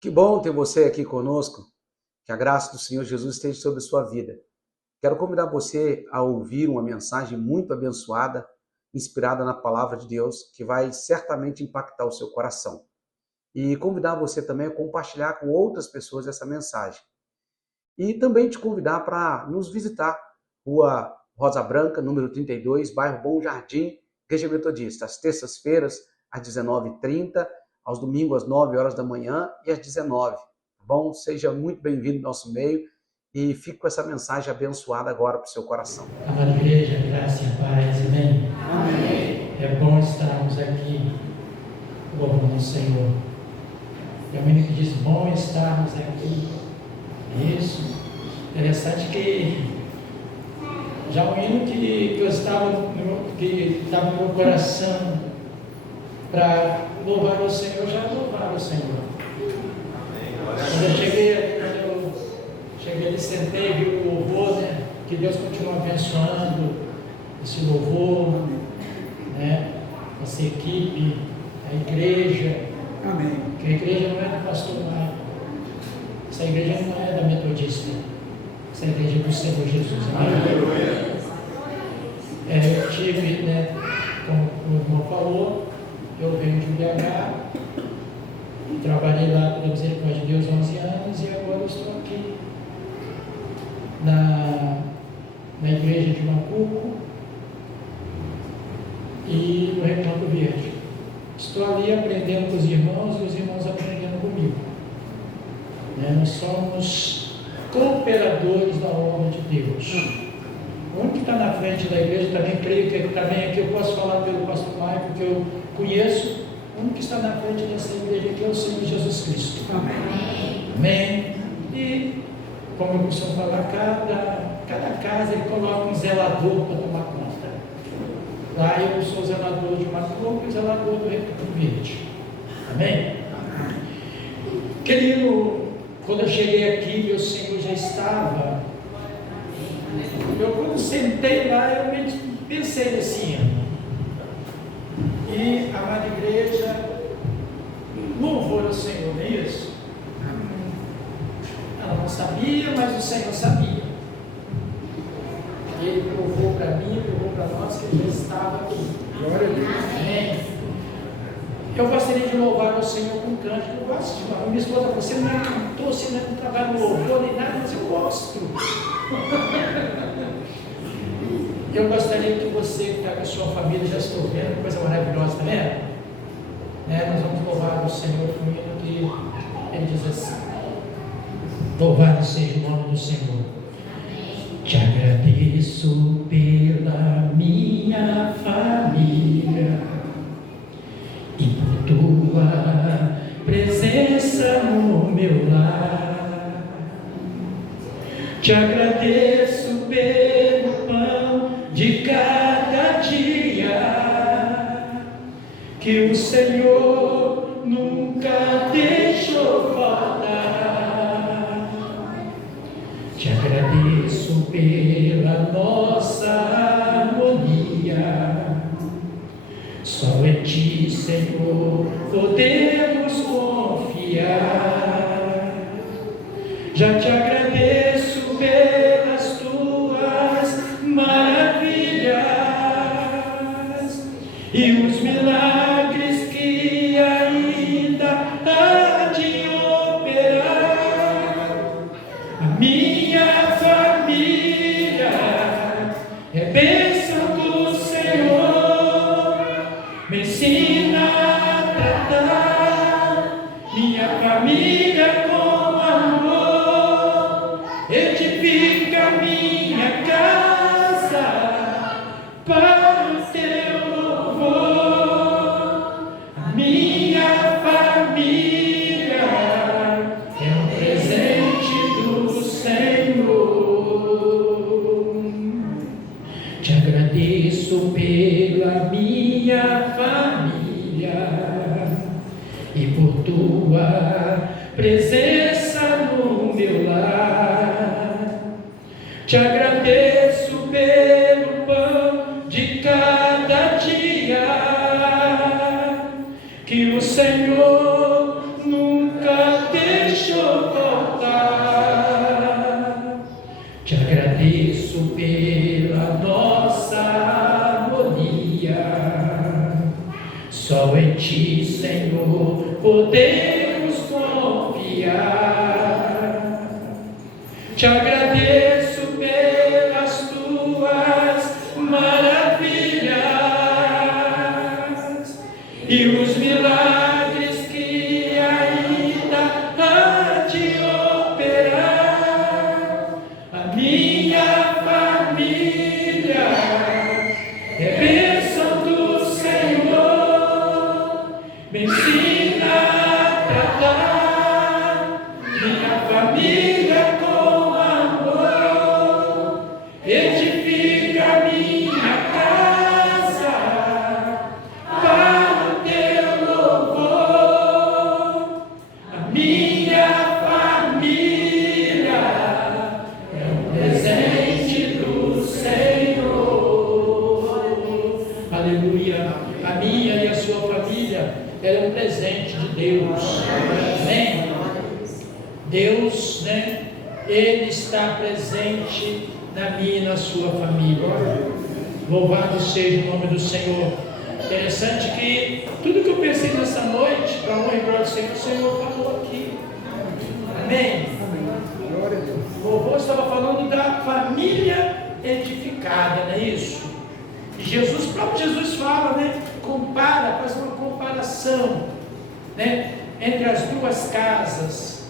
Que bom ter você aqui conosco. Que a graça do Senhor Jesus esteja sobre a sua vida. Quero convidar você a ouvir uma mensagem muito abençoada, inspirada na palavra de Deus, que vai certamente impactar o seu coração. E convidar você também a compartilhar com outras pessoas essa mensagem. E também te convidar para nos visitar, Rua Rosa Branca, número 32, bairro Bom Jardim, Igreja Metodista, às terças-feiras, às 19h30, aos domingos, às 9 horas da manhã e às 19h. Tá bom? Seja muito bem-vindo ao nosso meio e fique com essa mensagem abençoada agora para o seu coração. Amada igreja, graça e paz, amém? Amém. É bom estarmos aqui, louvando o Senhor. É um hino que diz, bom estarmos aqui. Isso. Interessante que já um hino que estava no meu coração para louvar o Senhor, já louvar o Senhor. Quando eu cheguei ali, sentei, vi o louvor, né? Que Deus continua abençoando esse louvor, né? Essa equipe, a igreja. Amém. Porque a igreja não é do pastor Marco. Essa igreja não é da Metodista. Essa igreja é do Senhor Jesus. Amém? Eu tive, né? Como o irmão falou, eu venho de BH. Trabalhei lá pela misericórdia de Deus 11 anos e agora eu estou aqui na igreja de Macuco e no Recanto Verde. Estou ali aprendendo com os irmãos e os irmãos aprendendo comigo. Nós somos cooperadores da obra de Deus. O único que está na frente da igreja, também creio que também aqui eu posso falar pelo pastor Maico, que eu conheço. O único que está na frente dessa igreja aqui é o Senhor Jesus Cristo. Amém. Amém. E, como eu costumo falar, cada casa ele coloca um zelador para tomar conta. Lá eu sou o zelador de Macuco e o zelador do Recanto Verde. Amém? Querido, quando eu cheguei aqui, meu Senhor já estava. Eu, quando sentei lá, eu pensei nesse ano. E, amada igreja, louvor ao Senhor, não é isso? Ela não sabia, mas o Senhor sabia. Ele provou para mim, provou para nós que ele já estava aqui. Glória a Deus. Amém. Eu gostaria de louvar ao Senhor com cântico. Eu gosto de louvar. Minha esposa, você não é cantor, você não trabalha no louvor nem nada, mas eu gosto. Eu gostaria que você que está com a sua família, já estou vendo, coisa maravilhosa, tá vendo? Nós vamos louvar o Senhor com o que ele diz assim: louvado seja o nome do Senhor. Te agradeço pela minha família e por tua presença no meu lar. Te agradeço pelo pão de cada dia que o Senhor nunca deixou faltar. Te agradeço pela nossa harmonia. Só em Ti, Senhor, podemos confiar. Já te agradeço pelas Tuas maravilhas e os milagres que ainda há de operar. A minha família é bênção do Senhor. Me ensina a tratar minha família com amor. Edifica minha casa para o Teu louvor. A minha família é um presente do Senhor. Te agradeço pela minha família e por Tua presença no meu lar. Te agradeço pelo pão de cada dia que o Senhor nunca teve. podemos confiar. Te agradeço pelas tuas maravilhas e os milagres que ainda há de operar. A minha família é bênção do Senhor, me ensina a tratar minha família com amor, edifica minha casa para o teu louvor. A minha família é um presente do Senhor. Aleluia. A minha e a sua família, ela é um presente de Deus. Amém? Deus, né? Ele está presente na minha e na sua família. Louvado seja o nome do Senhor. Interessante que tudo que eu pensei nessa noite, para honra e glória do Senhor, o Senhor falou aqui. Amém? Glória a Deus. O vovô estava falando da família edificada, não é isso? E Jesus, o próprio Jesus fala, né? Compara, faz uma comparação, né? Entre as duas casas,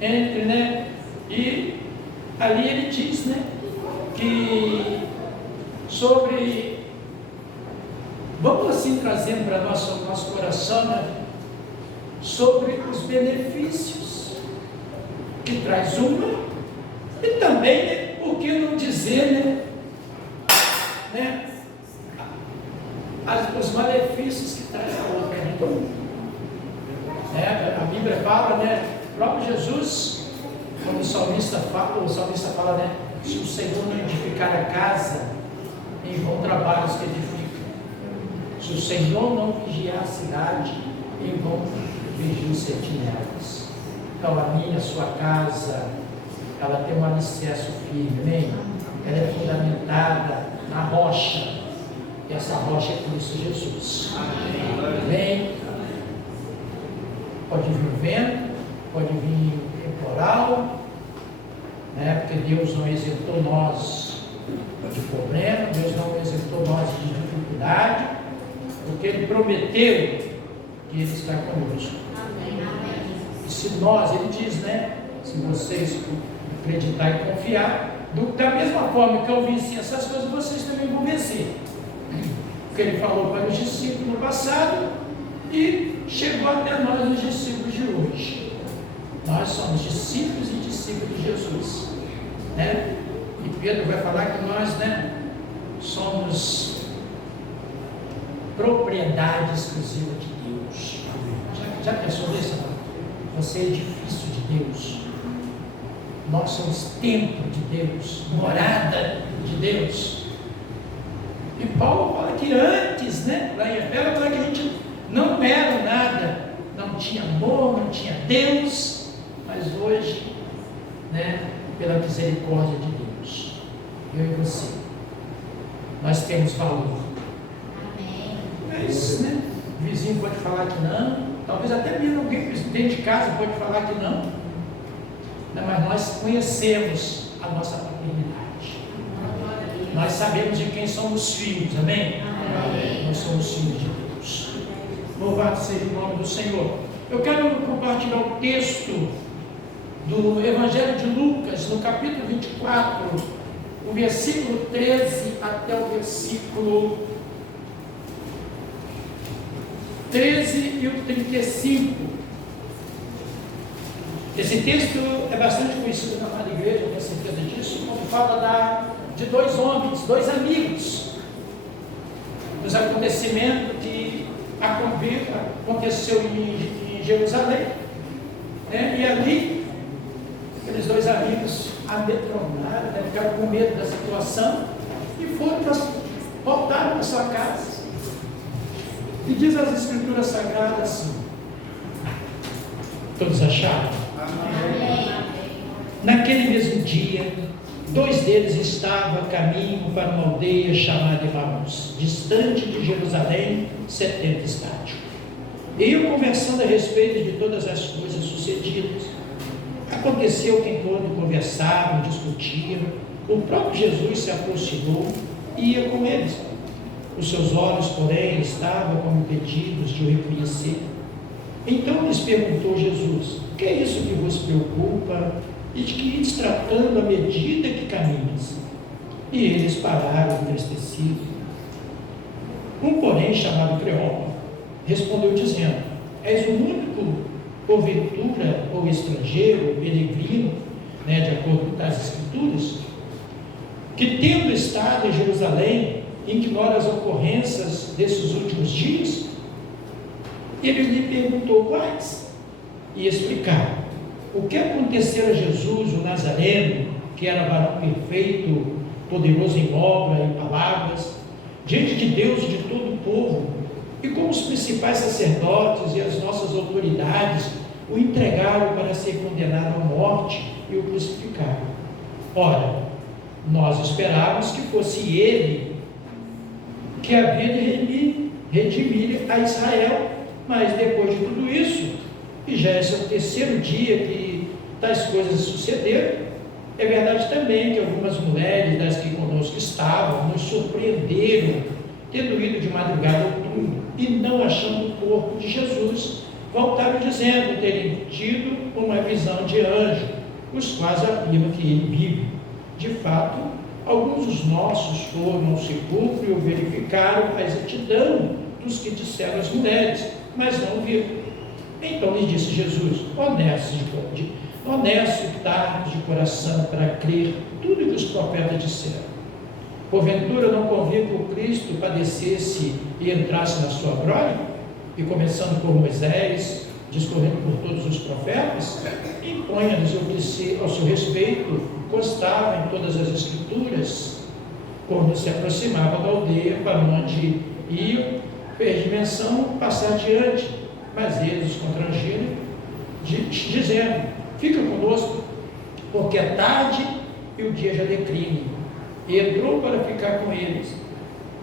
né? E ali ele diz, né? Que sobre, vamos assim trazendo para nosso coração, né? Sobre os benefícios que traz uma e também, né? Por que não dizer, né? Os malefícios que traz a outra, né? A Bíblia fala, né? O próprio Jesus, quando o salmista fala, né? Se o Senhor não edificar a casa, em vão trabalhos que edificam. Se o Senhor não vigiar a cidade, em vão vigiar os sentinelas. Então a minha, a sua casa, ela tem um alicerce firme, amém? Ela é fundamentada na rocha. E essa rocha é Cristo Jesus. Amém? Pode vir o vento, pode vir o temporal, né? Porque Deus não isentou nós de problema, Deus não isentou nós de dificuldade, porque Ele prometeu que Ele está conosco. E se nós, Ele diz, né? Se vocês acreditar e confiar, da mesma forma que eu venci essas coisas, vocês também vão vencer. Porque Ele falou para os discípulos no passado e chegou até nós, os discípulos de hoje. Nós somos discípulos e discípulos de Jesus, né? E Pedro vai falar que nós, né, somos propriedade exclusiva de Deus. Já pensou nisso? Você é edifício de Deus. Nós somos templo de Deus, morada de Deus. E Paulo fala que antes, né, lá em Efésios, fala que a gente não era nada, não tinha amor, não tinha Deus, mas hoje, né, pela misericórdia de Deus, eu e você, nós temos valor. Mas, né, o vizinho pode falar que não, talvez até mesmo alguém dentro de casa pode falar que não, né, mas nós conhecemos a nossa paternidade. Nós sabemos de quem somos filhos, amém? Amém. Nós somos filhos de Deus. Louvado seja o nome do Senhor. Eu quero compartilhar o texto do Evangelho de Lucas, no capítulo 24, o versículo 13 até o versículo 13 e o 35. Esse texto é bastante conhecido na nossa igreja, eu tenho certeza disso, quando fala de dois homens, dois amigos, dos acontecimentos que aconteceu em Jerusalém, né? E ali, aqueles dois amigos amedrontaram, né? Ficaram com medo da situação e voltaram para sua casa. E diz as Escrituras Sagradas assim: todos acharam? Amém. Naquele mesmo dia, dois deles estavam a caminho para uma aldeia chamada Emaús, distante de Jerusalém, 70 estádios. E eu conversando a respeito de todas as coisas sucedidas. Aconteceu que enquanto conversavam, discutiam, o próprio Jesus se aproximou e ia com eles. Os seus olhos, porém, estavam como impedidos de o reconhecer. Então lhes perguntou Jesus: que é isso que vos preocupa e de que ides tratando à medida que caminhas? E eles pararam entristecidos. Um, porém, chamado Cleopa, respondeu dizendo: és o único, porventura, ou estrangeiro, ou peregrino, de acordo com as Escrituras, que tendo estado em Jerusalém, ignora as ocorrências desses últimos dias? Ele lhe perguntou quais, e explicaram o que acontecera a Jesus, o Nazareno, que era varão perfeito, poderoso em obra e palavras, diante de Deus e de todo o povo, e como os principais sacerdotes e as nossas autoridades o entregaram para ser condenado à morte e o crucificaram. Ora, nós esperávamos que fosse ele que havia de redimir a Israel, mas depois de tudo isso, e já esse é o terceiro dia que tais coisas sucederam, é verdade também que algumas mulheres das que conosco estavam nos surpreenderam, tendo ido de madrugada ao túmulo e não achando o corpo de Jesus, voltaram dizendo terem tido uma visão de anjo, os quais afirmam que ele vive. De fato, alguns dos nossos foram ao sepulcro e o verificaram a exatidão dos que disseram as mulheres, mas não o viram. Então lhes disse Jesus: honestos e tardos de coração para crer tudo que os profetas disseram. Porventura não convinha que o Cristo padecesse e entrasse na sua glória? E começando por Moisés, discorrendo por todos os profetas, imponha-nos o que ao seu respeito constava em todas as Escrituras. Quando se aproximava da aldeia para onde iam, fez menção passar adiante, mas eles os constrangiram, dizendo: fica conosco, porque é tarde e o dia já declina. E entrou para ficar com eles.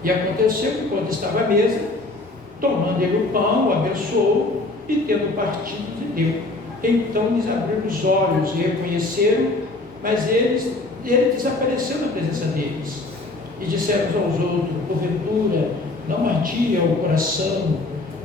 E aconteceu que, quando estava à mesa, tomando ele o pão, o abençoou e, tendo partido, lhe deu. Então lhes abriu os olhos e reconheceram, mas ele desapareceu na presença deles. E disseram uns aos outros: porventura não ardia o coração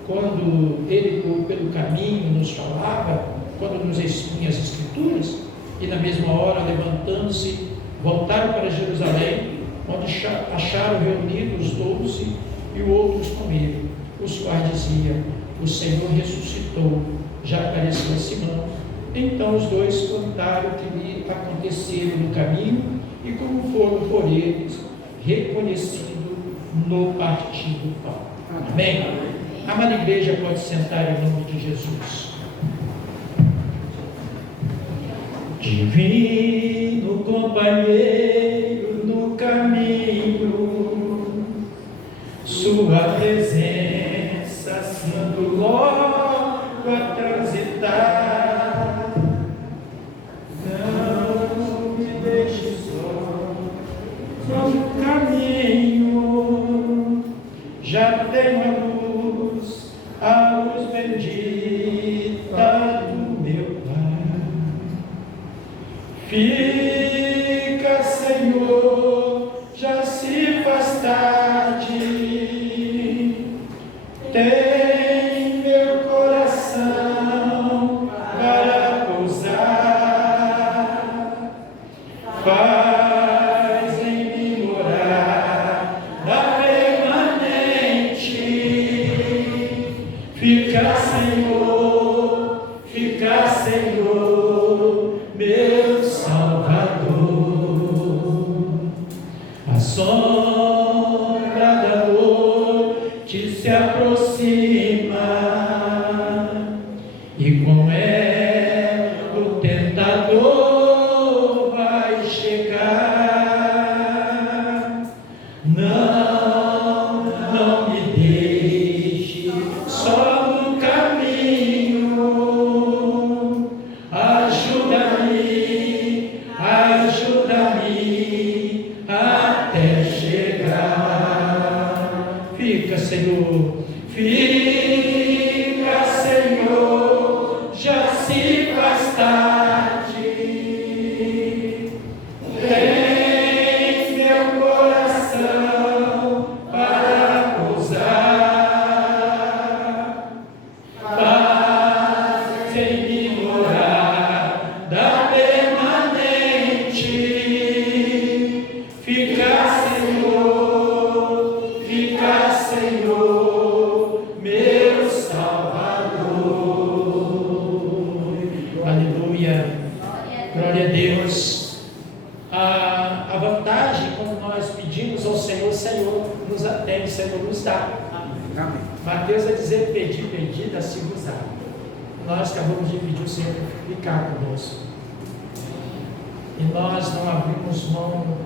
quando ele pelo caminho nos falava, quando nos expunha as Escrituras? E na mesma hora, levantando-se, voltaram para Jerusalém, onde acharam reunidos os 12 e outros com ele, os quais diziam: o Senhor ressuscitou, já apareceu a Simão. Então os dois contaram o que lhe aconteceu no caminho e como foram por eles reconhecidos no partir do pão. Amém? A amada igreja pode sentar em nome de Jesus. Divino companheiro no caminho, sua presença sendo logo a transitar, não me deixe só no caminho, já tenho a luz bendita do meu Pai. Fica, Senhor, já se faz tarde, tem meu coração para pousar, faz em mim morar da permanente. Fica, Senhor, meu Salvador. A sombra da noite se aproxima e com ela o tentador vai chegar. Não me deixe só no caminho, majestade, tens meu coração para pousar, paz em mim morada permanente, fica Senhor, meu Salvador. Aleluia, glória a Deus. A vantagem, quando nós pedimos ao Senhor, o Senhor nos atende, o Senhor nos dá. Amém. Mateus vai dizer: pedi, dá-se vos dá. Nós acabamos de pedir o Senhor ficar conosco, e nós não abrimos mão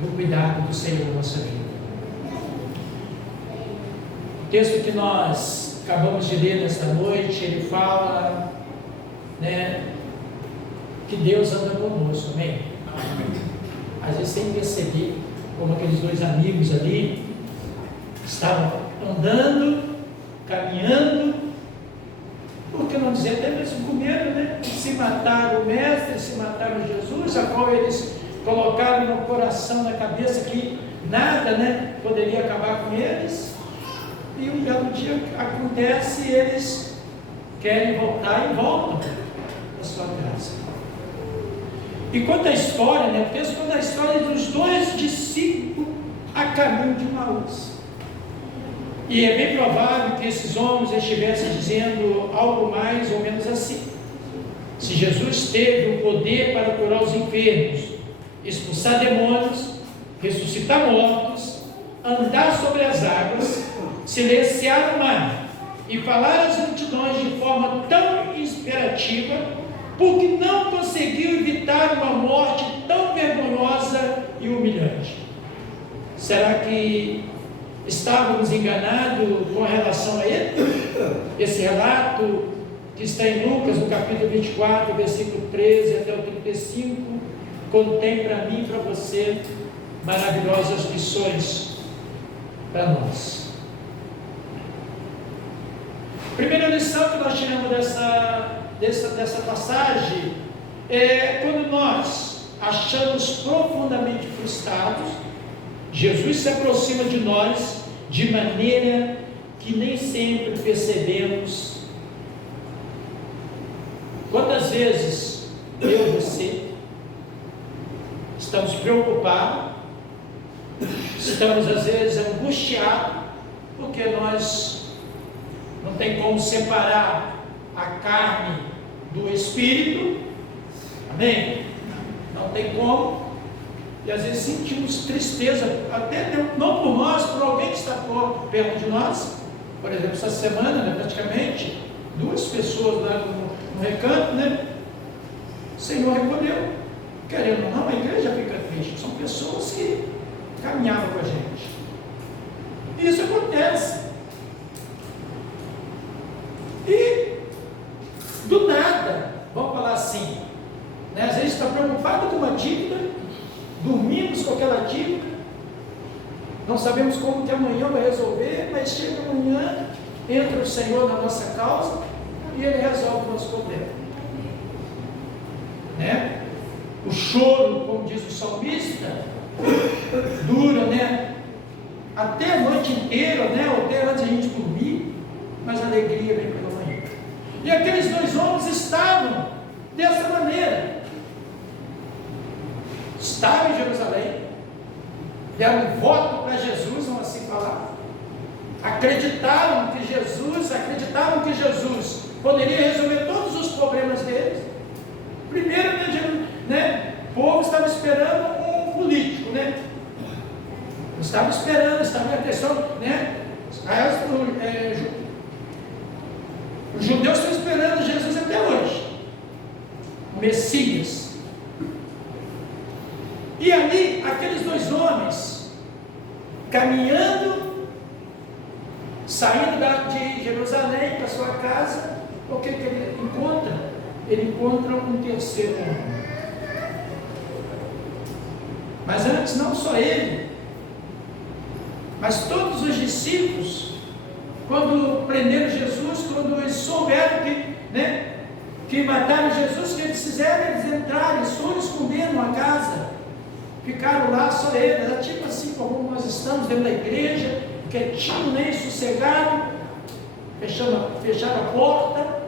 do cuidado do Senhor na nossa vida. O texto que nós acabamos de ler nesta noite, ele fala, né, que Deus anda conosco, amém? Às vezes sem perceber, como aqueles dois amigos ali estavam andando, caminhando, por que não dizer, até mesmo com medo, né? Se mataram o Mestre, se mataram Jesus, a qual eles colocaram no coração, na cabeça, que nada, né, poderia acabar com eles. E um belo dia acontece e eles querem voltar e voltam para sua casa. E conta a história, né? O texto conta a história dos dois discípulos a caminho de Emaús. E é bem provável que esses homens estivessem dizendo algo mais ou menos assim: se Jesus teve o poder para curar os enfermos, expulsar demônios, ressuscitar mortos, andar sobre as águas, silenciar o mar e falar às multidões de forma tão inspirativa, porque não conseguiu evitar uma morte tão vergonhosa e humilhante? Será que estávamos enganados com relação a ele? Esse relato que está em Lucas, no capítulo 24, versículo 13 até o 35, contém para mim e para você maravilhosas lições para nós. Primeira lição que nós tiramos dessa passagem é: quando nós achamos profundamente frustrados, Jesus se aproxima de nós de maneira que nem sempre percebemos. Quantas vezes eu e você estamos preocupados, estamos às vezes angustiados, porque nós não tem como separar a carne do espírito, amém? Não tem como. E às vezes sentimos tristeza, até não por nós, por alguém que está perto de nós. Por exemplo, essa semana, né, praticamente, 2 pessoas lá no recanto, né? O Senhor recolheu. Querendo ou não, a igreja fica triste. São pessoas que caminhavam com a gente. E isso acontece. E do nada, vamos falar assim, né? Às vezes está preocupado com uma dívida, dormimos com aquela dívida, não sabemos como que amanhã vai resolver, mas chega amanhã, entra o Senhor na nossa causa e Ele resolve o nosso problema, né? O choro, como diz o salmista, dura, né, até a noite inteira, né, ou até antes de a gente dormir, mas a alegria vem pela manhã. E aqueles 2 homens estavam dessa maneira, estavam em Jerusalém, deram voto para Jesus, vamos assim falar, acreditavam que Jesus poderia resolver todos os problemas deles. Primeiro, né, o povo estava esperando um político, né? Estava a questão, né? Os judeus estão esperando Jesus até hoje, o Messias. E ali, aqueles 2 homens, caminhando, saindo de Jerusalém para sua casa, o que ele encontra? Ele encontra um terceiro homem. Mas antes, não só ele, mas todos os discípulos, quando prenderam Jesus, quando eles souberam que mataram Jesus, o que eles fizeram? Eles entraram, eles foram esconder numa casa, ficaram lá só eles, era tipo assim como nós estamos dentro da igreja, quietinho, nem sossegado, fecharam a porta,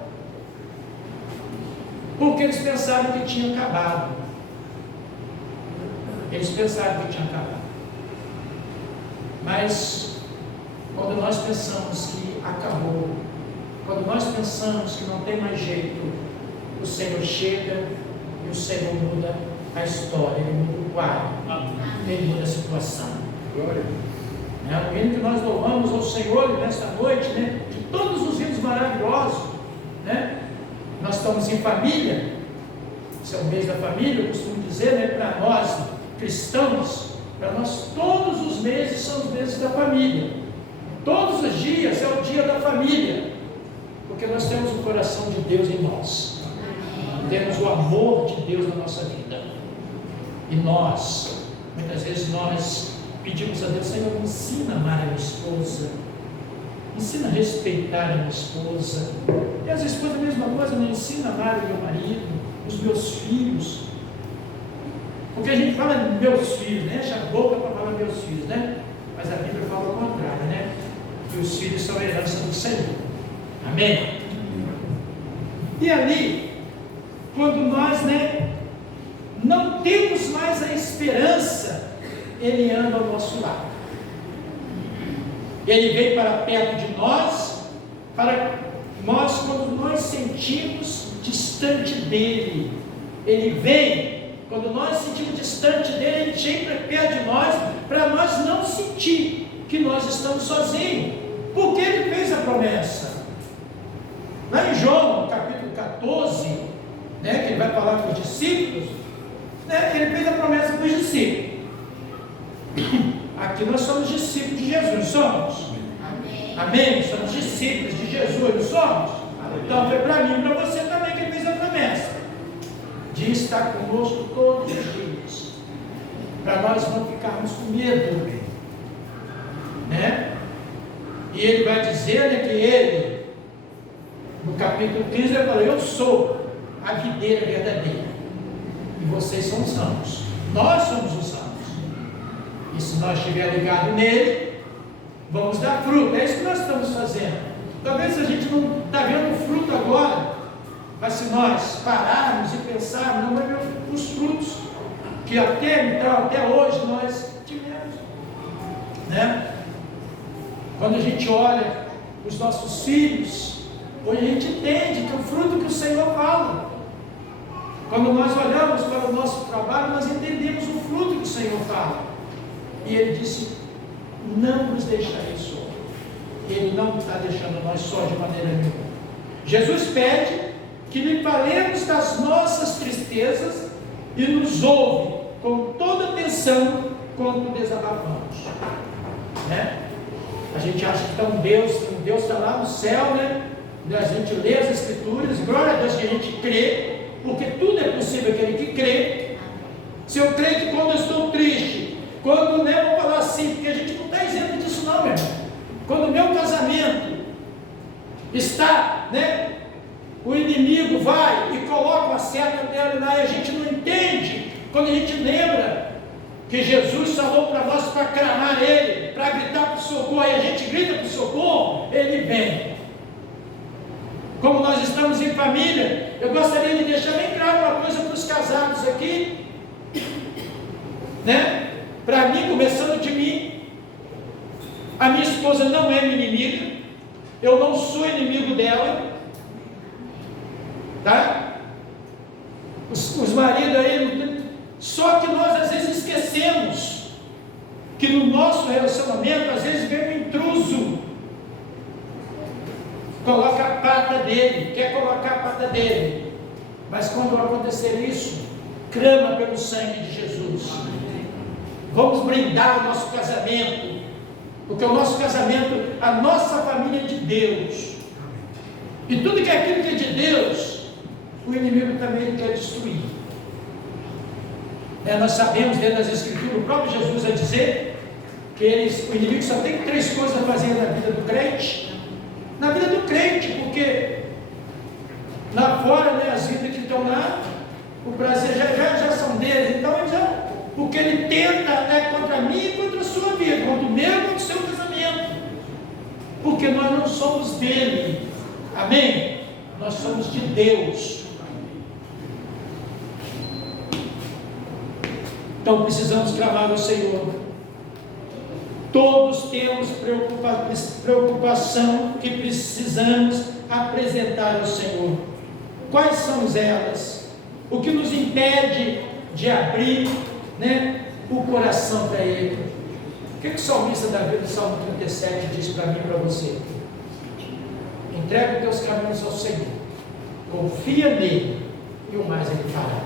porque eles pensaram que tinha acabado. Eles pensaram que tinha acabado. Mas, quando nós pensamos que acabou, quando nós pensamos que não tem mais jeito, o Senhor chega e o Senhor muda a história, Ele muda o quadro, Ele muda a situação. Glória. O hino que nós louvamos ao Senhor nesta noite, de todos os hinos maravilhosos, nós estamos em família, esse é o mês da família, eu costumo dizer, para nós cristãos, para nós todos os meses são os meses da família, todos os dias é o dia da família, porque nós temos o coração de Deus em nós, temos o amor de Deus na nossa vida, e muitas vezes nós pedimos a Deus: Senhor, me ensina a amar a minha esposa, me ensina a respeitar a minha esposa, e as esposas a mesma coisa, me ensina a amar o meu marido, os meus filhos, porque a gente fala meus filhos, enche a boca para falar meus filhos, mas a Bíblia fala o contrário, que os filhos são a herança do Senhor, amém? E ali, quando nós não temos mais a esperança, Ele anda ao nosso lado, Ele vem para perto de nós, para nós, quando nós sentimos distante dEle, Ele vem, quando nós sentimos distante dEle, Ele chega perto de nós, para nós não sentir que nós estamos sozinhos, porque Ele fez a promessa, lá em João, no capítulo 14, que Ele vai falar com os discípulos, Ele fez a promessa para os discípulos. Aqui nós somos discípulos de Jesus, somos? Amém. Amém? Somos discípulos de Jesus, não somos? Amém. Então foi para mim e para você também que Ele fez a promessa de estar conosco todos os dias, para nós não ficarmos com medo, E Ele vai dizer que Ele, no capítulo 15, Ele falou: eu sou a videira verdadeira, e vocês são os ramos, nós somos os ramos. E se nós estivermos ligados nele, vamos dar fruto. É isso que nós estamos fazendo. Talvez a gente não está vendo fruto agora, mas se nós pararmos e pensarmos, não vai ver os frutos que até hoje nós tivemos. Quando a gente olha os nossos filhos, hoje a gente entende que o fruto que o Senhor fala. Quando nós olhamos para o nosso trabalho, nós entendemos o fruto que o Senhor fala. E Ele disse: não nos deixarei só. Ele não está deixando nós só de maneira nenhuma. Jesus pede que lhe falemos das nossas tristezas e nos ouve com toda atenção quando desabafamos. A gente acha que um Deus está lá no céu, A gente lê as Escrituras, glória a Deus que a gente crê, porque tudo é possível aquele que crê. Se eu creio que quando eu estou triste, quando, vou falar assim, porque a gente não está isento disso não, meu irmão. Quando o meu casamento está, o inimigo vai e coloca uma seta dela lá, e a gente não entende, quando a gente lembra que Jesus falou para nós para clamar Ele, para gritar para o socorro, e a gente grita para o socorro, Ele vem. Como nós estamos em família, eu gostaria de deixar bem claro uma coisa para os casados aqui, Para mim, começando de mim, a minha esposa não é minha inimiga, eu não sou inimigo dela, Os maridos aí, só que nós às vezes esquecemos que no nosso relacionamento, às vezes vem um intruso, coloca a pata dele, quer colocar a pata dele, mas quando acontecer isso, clama pelo sangue de Jesus. Vamos brindar o nosso casamento, porque o nosso casamento, a nossa família é de Deus, e tudo que é aquilo que é de Deus, o inimigo também quer destruir. Nós sabemos dentro das Escrituras, o próprio Jesus vai dizer que o inimigo só tem 3 coisas a fazer na vida do crente, porque Lá fora, né, as vidas que estão lá, o prazer já são deles. Então, o que ele tenta é contra mim e contra a sua vida, contra o meu e contra o seu casamento. Porque nós não somos dele. Amém? Nós somos de Deus. Então precisamos clamar ao Senhor. Todos temos preocupação que precisamos apresentar ao Senhor. Quais são elas? O que nos impede de abrir, né, o coração para Ele? O que o salmista Davi do Salmo 37 diz para mim e para você? Entrega os teus caminhos ao Senhor, confia nele e o mais Ele fará.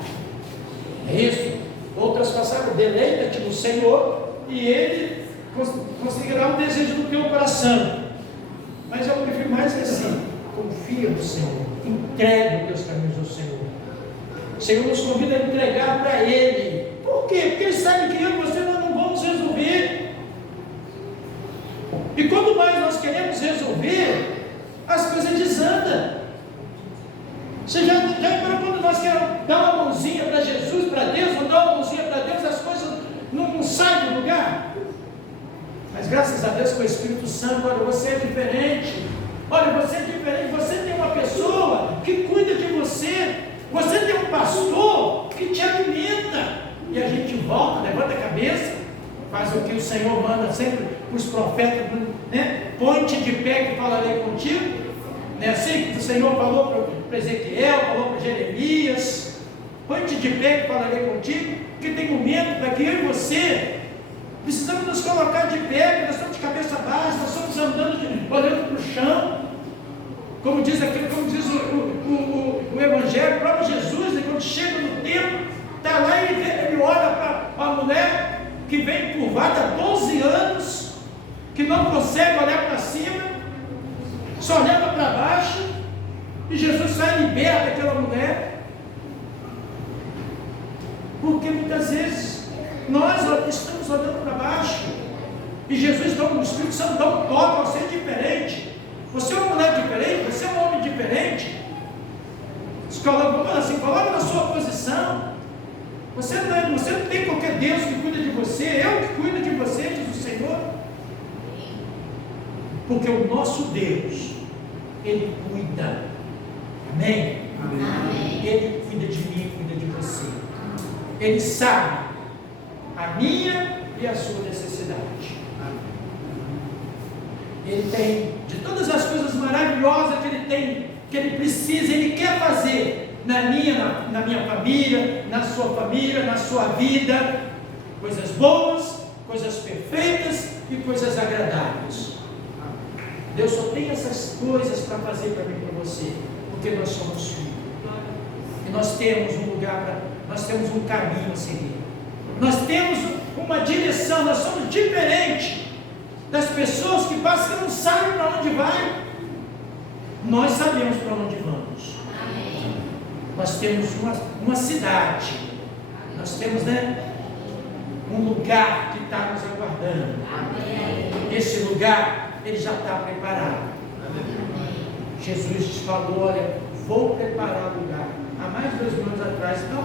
É isso? Outras passagens, deleita-te no Senhor e Ele conseguirá o desejo do teu coração. Mas eu prefiro mais assim: confia no Senhor, entrega os teus caminhos ao Senhor. O Senhor nos convida a entregar para Ele. Por quê? Porque Ele sabe que eu e você nós não vamos resolver. E quanto mais nós queremos resolver, as coisas desandam. Você já reparou quando nós queremos dar uma mãozinha para Jesus, para Deus, ou dar uma mãozinha para Deus, as coisas não saem do lugar? Mas graças a Deus com o Espírito Santo, olha, você é diferente. Olha, você é diferente. Você tem uma pessoa que cuida de você. Você tem um pastor que te alimenta. E a gente volta, levanta a cabeça, faz o que o Senhor manda sempre para os profetas, né? Põe-te de pé que falarei contigo. Não é assim que o Senhor falou para Ezequiel, falou para Jeremias: põe-te de pé que falarei contigo. Porque tem momento para que eu e você precisamos nos colocar de pé, nós estamos de cabeça baixa, nós estamos andando, olhando para o chão. Como diz o Evangelho, o próprio Jesus, né, quando chega no templo, está lá e ele olha para a mulher que vem curvada há 12 anos, que não consegue olhar para cima, só olhava para baixo, e Jesus sai e liberta aquela mulher. Porque muitas vezes nós estamos olhando para baixo, e Jesus dá um Espírito Santo, dá um toque, você é diferente, você é uma mulher diferente, você é um homem diferente. Coloca na sua posição. Você não tem qualquer Deus que cuida de você, eu que cuido de você, diz o Senhor. Porque o nosso Deus, Ele cuida. Amém? Amém. Ele cuida de mim, cuida de você. Ele sabe a minha e a sua necessidade. Ele tem, de todas as coisas maravilhosas que Ele tem, que Ele precisa, Ele quer fazer na minha família, na sua vida, coisas boas, coisas perfeitas e coisas agradáveis. Deus só tem essas coisas para fazer para mim e para você, porque nós somos filhos. E nós temos um lugar, nós temos um caminho a seguir. Nós temos uma direção, nós somos diferentes das pessoas que passam e não sabem para onde vai. Nós sabemos para onde vamos. Amém. Nós temos uma cidade, nós temos, né, um lugar que está nos aguardando. Amém. Esse lugar, ele já está preparado. Jesus falou: olha, vou preparar o lugar. Há mais de 2 anos atrás. Então,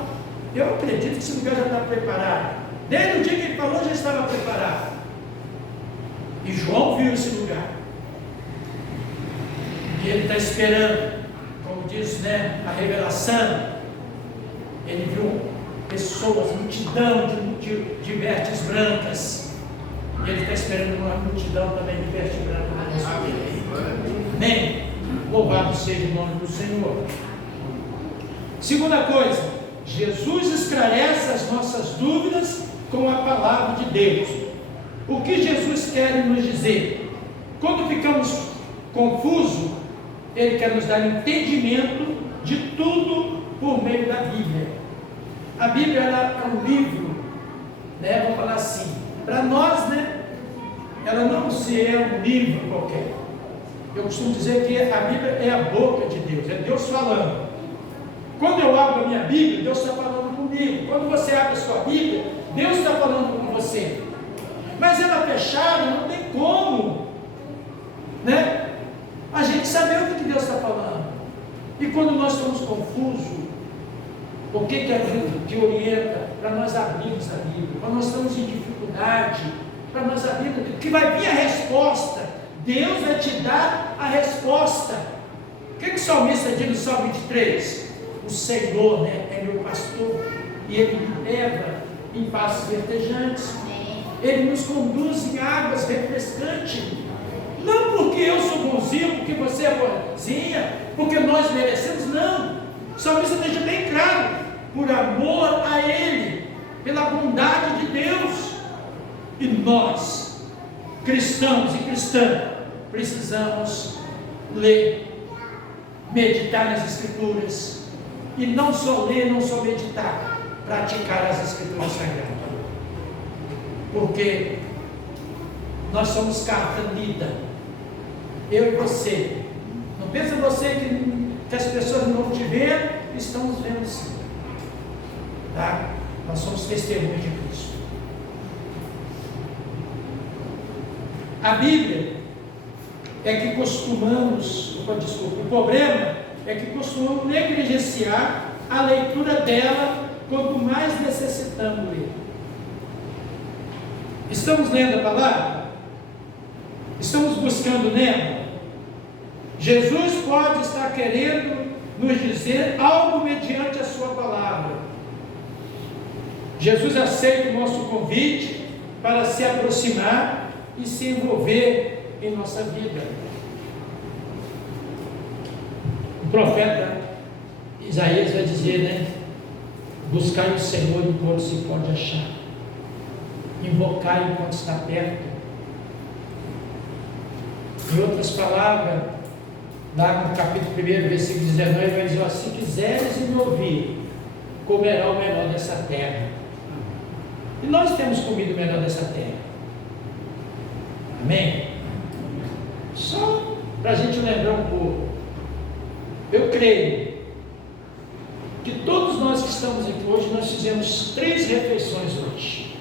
eu acredito que esse lugar já está preparado. Desde o dia que ele falou, já estava preparado. E João viu esse lugar. E ele está esperando, como diz, né, a revelação. Ele viu pessoas, multidão de vestes brancas. E ele está esperando uma multidão também de vestes brancas na nossa vida. Amém? Louvado seja o nome do Senhor. Segunda coisa, Jesus esclarece as nossas dúvidas com a palavra de Deus. O que Jesus quer nos dizer? Quando ficamos confusos, Ele quer nos dar entendimento de tudo por meio da Bíblia. A Bíblia ela é um livro, né, vamos falar assim, para nós, né, ela não é um livro qualquer. Eu costumo dizer que a Bíblia é a boca de Deus, é Deus falando. Quando eu abro a minha Bíblia, Deus está falando comigo. Quando você abre a sua Bíblia, Deus está falando com você. Mas ela fechada, não tem como, né, a gente saber o que Deus está falando. E quando nós estamos confusos, o que que orienta para nós abrirmos a Bíblia? Quando nós estamos em dificuldade, para nós abrirmos, que vai vir a resposta. Deus vai te dar a resposta. O que o salmista diz no Salmo 23? O Senhor, é meu pastor, e Ele me leva em passos verdejantes. Ele nos conduz em águas refrescantes. Não porque eu sou bonzinho, porque você é bonzinha, porque nós merecemos, não. O salmista deixa bem claro: por amor a Ele, pela bondade de Deus. E nós, cristãos e cristãs, precisamos ler, meditar nas Escrituras. E não só ler, não só meditar, praticar as Escrituras Sagradas. Porque nós somos carta lida, eu e você. Não pensa você que as pessoas não te veem, estão nos vendo sim, tá? Nós somos testemunhas de Cristo. A Bíblia é que costumamos, o problema é que costumamos negligenciar a leitura dela quanto mais necessitamos ler. Estamos lendo a palavra? Estamos buscando nela? Jesus pode estar querendo nos dizer algo mediante a sua palavra. Jesus aceita o nosso convite para se aproximar e se envolver em nossa vida. O profeta Isaías vai dizer, buscai o Senhor enquanto se pode achar, invocai enquanto está perto. Em outras palavras, lá no capítulo 1, versículo 19, vai dizer: se quiseres me ouvir, comerá o melhor dessa terra. E nós temos comido o melhor dessa terra. Amém? Só para a gente lembrar um pouco, eu creio que todos nós que estamos aqui hoje, nós fizemos 3 refeições hoje: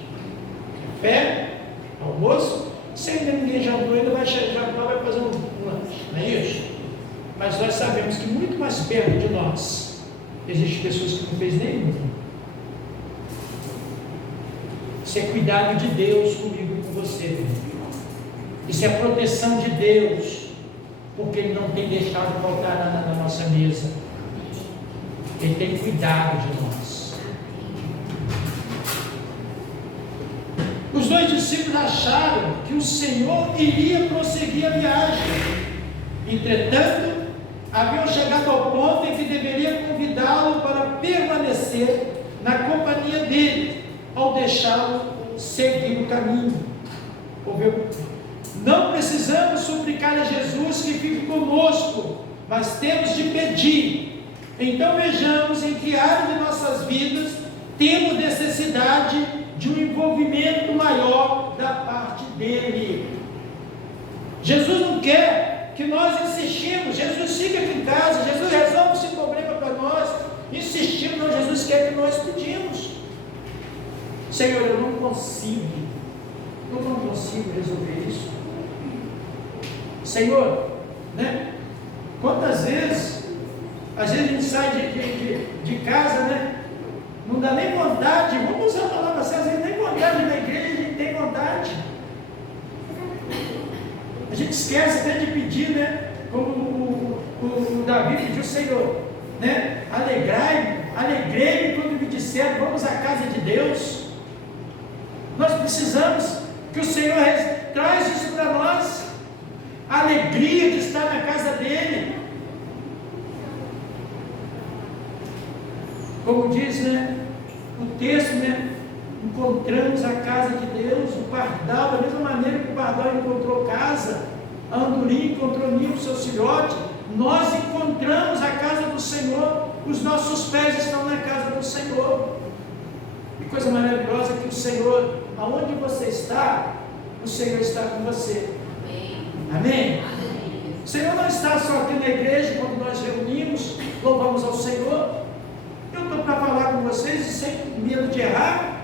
café, almoço. Se ainda ninguém jantou, ainda vai chegar, vai fazer um lanche, não é isso? Mas nós sabemos que muito mais perto de nós existem pessoas que não fez nenhum. Isso é cuidado de Deus comigo e com você. Isso é a proteção de Deus, porque Ele não tem deixado faltar nada na nossa mesa. Ele tem cuidado de nós. Os 2 discípulos acharam que o Senhor iria prosseguir a viagem. Entretanto, haviam chegado ao ponto em que deveria convidá-lo para permanecer na companhia dele, ao deixá-lo seguir o caminho. Não precisamos suplicar a Jesus que fique conosco, mas temos de pedir. Então vejamos em que área de nossas vidas temos necessidade de um envolvimento maior da parte dele. Jesus não quer que nós insistimos. Jesus fica aqui em casa, Jesus resolve esse problema para nós, insistindo. Não, Jesus quer que nós pedimos: Senhor, eu não consigo resolver isso. Senhor, quantas vezes, às vezes a gente sai de casa, não dá nem vontade, vamos usar a palavra assim, às vezes nem vontade na igreja, a gente tem vontade. A gente esquece até de pedir, como o Davi pediu: Senhor, alegrei-me quando me disseram, vamos à casa de Deus. Nós precisamos que o Senhor traz isso para nós, a alegria de estar na casa dele. Como diz o texto, encontramos a casa de Deus. O pardal, da mesma maneira que o pardal encontrou casa, a andorinha encontrou ninho, seus filhotes, nós encontramos a casa do Senhor. Os nossos pés estão na casa do Senhor. Que coisa maravilhosa que o Senhor, aonde você está, o Senhor está com você. Amém? Amém? O Senhor não está só aqui na igreja, quando nós reunimos, louvamos ao Senhor. Eu estou para falar com vocês, e sem medo de errar,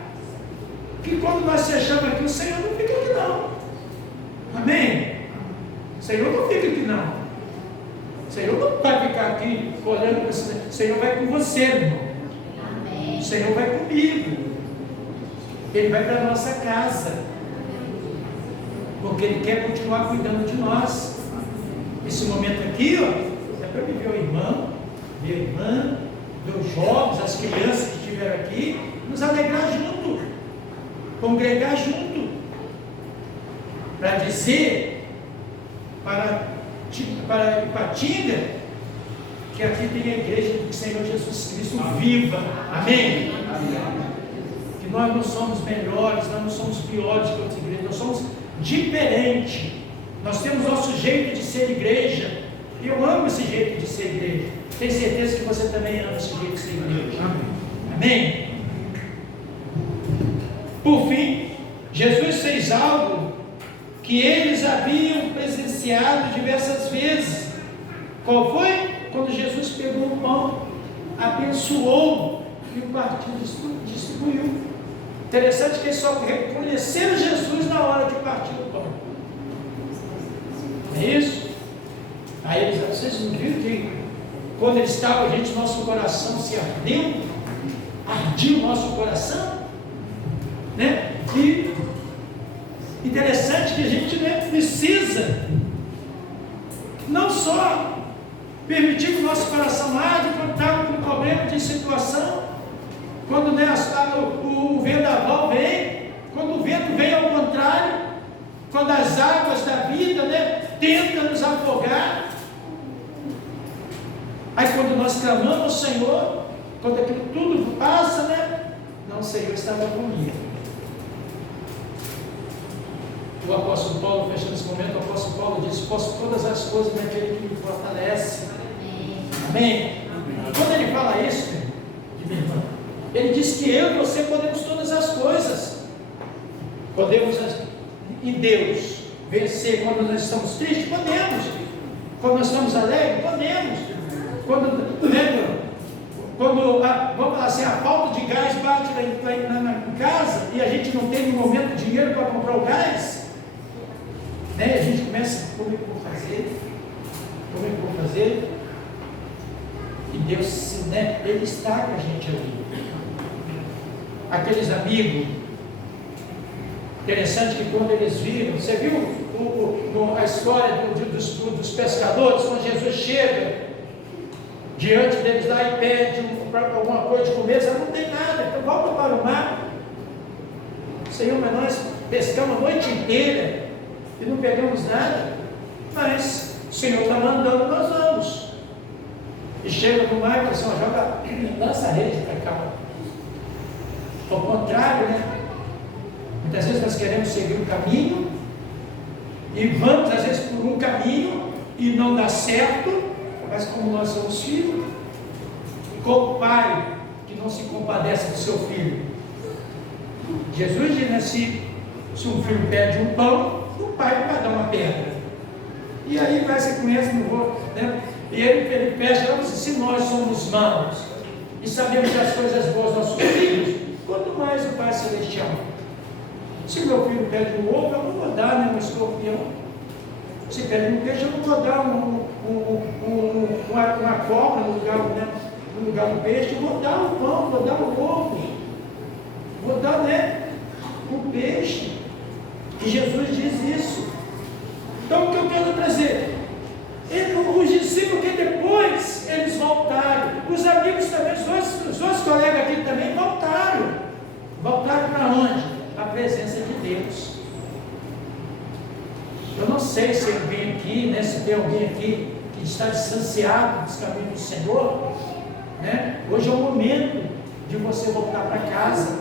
que quando nós fechamos aqui, o Senhor não fica aqui não. Amém? O Senhor não fica aqui não. O Senhor não vai ficar aqui olhando para você. O Senhor vai com você, irmão. O Senhor vai comigo. Ele vai para a nossa casa. Porque Ele quer continuar cuidando de nós. Esse momento aqui, ó, é para me ver o irmão, ver a irmã, ver os jovens, as crianças que estiveram aqui, nos alegrar junto, congregar junto, para dizer para Ipatinga que aqui tem a igreja do Senhor Jesus Cristo viva. Amém? Que nós não somos melhores, nós não somos piores que outras igrejas, nós somos diferentes. Nós temos nosso jeito de ser igreja. E eu amo esse jeito de ser igreja. Tenho certeza que você também ama esse jeito de ser igreja. Amém? Por fim, Jesus fez algo que eles haviam presenciado diversas vezes. Qual foi? Quando Jesus pegou o pão, abençoou e o partido distribuiu. Interessante que eles só reconheceram Jesus na hora de partir o pão. É isso? Aí eles, vocês não viram que quando eles estavam, gente, nosso coração se ardia o nosso coração, né? E interessante que a gente, né, precisa não só permitir que o nosso coração arde quando está com problema de situação, quando, né, o vendaval vem, quando o vento vem ao contrário, quando as águas da vida, né, tentam nos afogar. Aí quando nós clamamos ao Senhor, quando aquilo tudo passa, né? Não, o Senhor estava comigo. O apóstolo Paulo, fechando esse momento, o apóstolo Paulo diz: posso todas as coisas naquele que me fortalece. Amém? Quando ele fala isso, minha irmã, ele diz que eu e você podemos todas as coisas. Podemos em Deus vencer quando nós estamos tristes? Podemos. Quando nós estamos alegres? Podemos. Quando vamos falar assim, a falta de gás bate lá em casa e a gente não tem no momento dinheiro para comprar o gás, né? A gente começa, como é que eu vou fazer? Como é que eu vou fazer? E Deus, né, Ele está com a gente ali. Aqueles amigos, interessante que quando eles viram, você viu a história dos pescadores, quando Jesus chega diante deles lá e pede alguma coisa de comer, eles não tem nada, então volta para o mar. Senhor, mas nós pescamos a noite inteira e não pegamos nada, mas o Senhor está mandando, nós vamos. E chega no mar e fala assim, lança a rede para cá. Ao contrário, né? Muitas vezes nós queremos seguir um caminho e vamos às vezes por um caminho e não dá certo. Mas como nós somos filhos, como pai que não se compadece do seu filho. Jesus diz assim, se um filho pede um pão, o pai vai dar uma pedra. E aí você conhece, não vou, né? E ele pede, se nós somos maus e sabemos das coisas boas dos nossos filhos, quanto mais o Pai Celestial. Se meu filho pede um ovo, eu não vou dar, né, um escorpião. Se pede um peixe, eu não vou dar uma cobra no lugar do peixe, eu vou dar o pão, vou dar o ovo, vou dar, né, o peixe. E Jesus diz isso. Então o que eu quero trazer? Os discípulos que depois eles voltaram, os amigos também, os outros colegas aqui também voltaram. Voltaram para onde? A presença de Deus. Eu não sei se alguém aqui, né, se tem alguém aqui que está distanciado dos caminhos do Senhor, né? Hoje é o momento de você voltar para casa,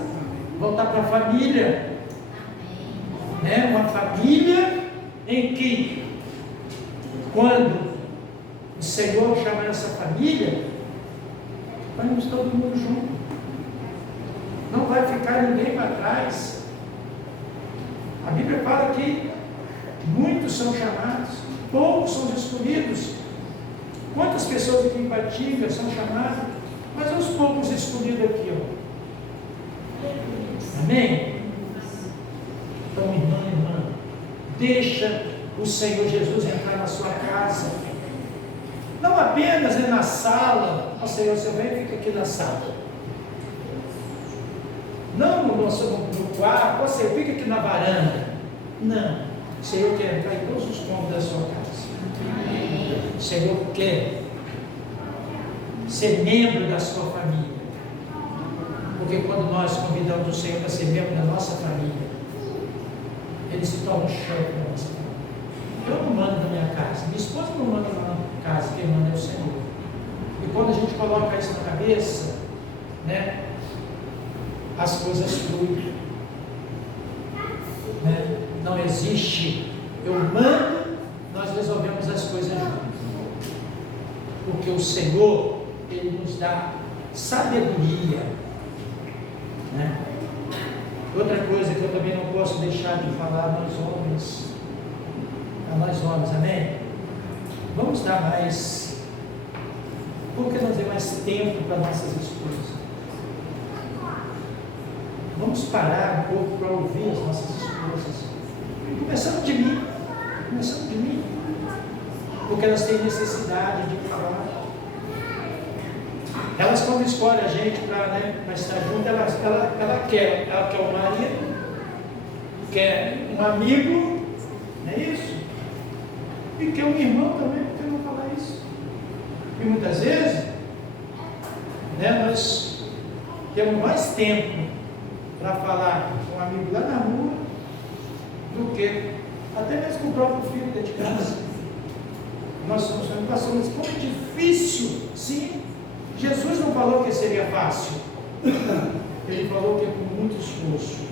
voltar para a família, né? Uma família em que, quando o Senhor chamar essa família, vamos todo mundo junto, não vai ficar ninguém para trás. A Bíblia fala que muitos são chamados, poucos são escolhidos. Quantas pessoas aqui em Ipatinga são chamadas, mas os poucos escolhidos aqui, ó. Amém? Então, irmã, deixa o Senhor Jesus entrar na sua casa. Não apenas na sala, ó Senhor, você vem e fica aqui na sala. Não no quarto, ó Senhor, fica aqui na varanda. Não, o Senhor quer entrar em todos os cômodos da sua casa. O Senhor quer ser membro da sua família. Porque quando nós convidamos o Senhor para ser membro da nossa família, Ele se torna um chefe da nossa família. Eu não mando na minha casa, minha esposa não manda na minha casa, quem manda é o Senhor. E quando a gente coloca isso na cabeça, né, as coisas fluem. Né? Não existe, eu mando, nós resolvemos as coisas juntos. Porque o Senhor, Ele nos dá sabedoria. Né? Outra coisa que eu também não posso deixar de falar nós homens, amém? Vamos dar mais, por que não ter mais tempo para nossas esposas? Vamos parar um pouco para ouvir as nossas esposas, começando de mim, porque elas têm necessidade de falar. Elas, quando escolhem a gente para estar junto, ela quer um marido, quer um amigo, não é isso? E quer um irmão também, por que não falar isso? E muitas vezes, né, nós temos mais tempo para falar com um amigo lá na rua do que até mesmo com o próprio filho dentro de casa. Nós passamos como difícil, sim. Jesus não falou que seria fácil, Ele falou que é com muito esforço.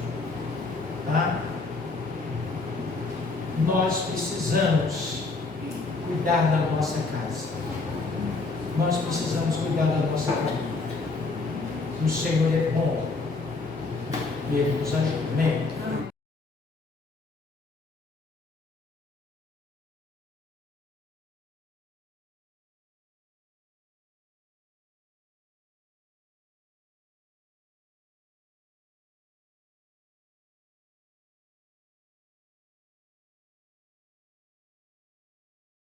Tá? Nós precisamos cuidar da nossa casa, nós precisamos cuidar da nossa família. O Senhor é bom, Ele nos ajuda. Amém?